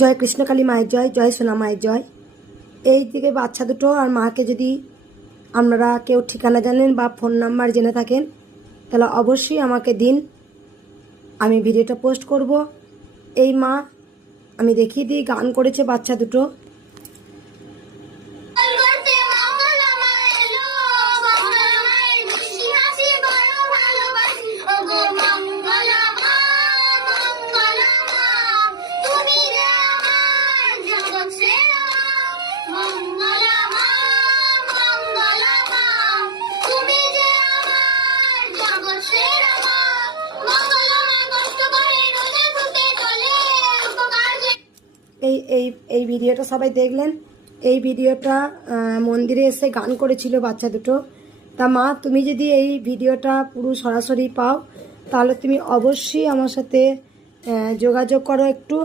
জয় কৃষ্ণকালী মায়ের জয়, জয় সোনা মায়ের জয়। এই দিকে বাচ্চা দুটো আর মাকে যদি আপনারা কেউ ঠিকানা জানেন বা ফোন নাম্বার জেনে থাকেন তাহলে অবশ্যই আমাকে দিন, আমি ভিডিওটা পোস্ট করব। এই মা আমি দেখিয়ে দিই, গান করেছে বাচ্চা দুটো। এই এই এই ভিডিওটা সবাই দেখলেন। এই ভিডিওটা মন্দিরে এসে গান করেছিল বাচ্চা দুটো। তা মা, তুমি যদি এই ভিডিওটা পুরো সরাসরি পাও তাহলে তুমি অবশ্যই আমার সাথে যোগাযোগ করো একটু।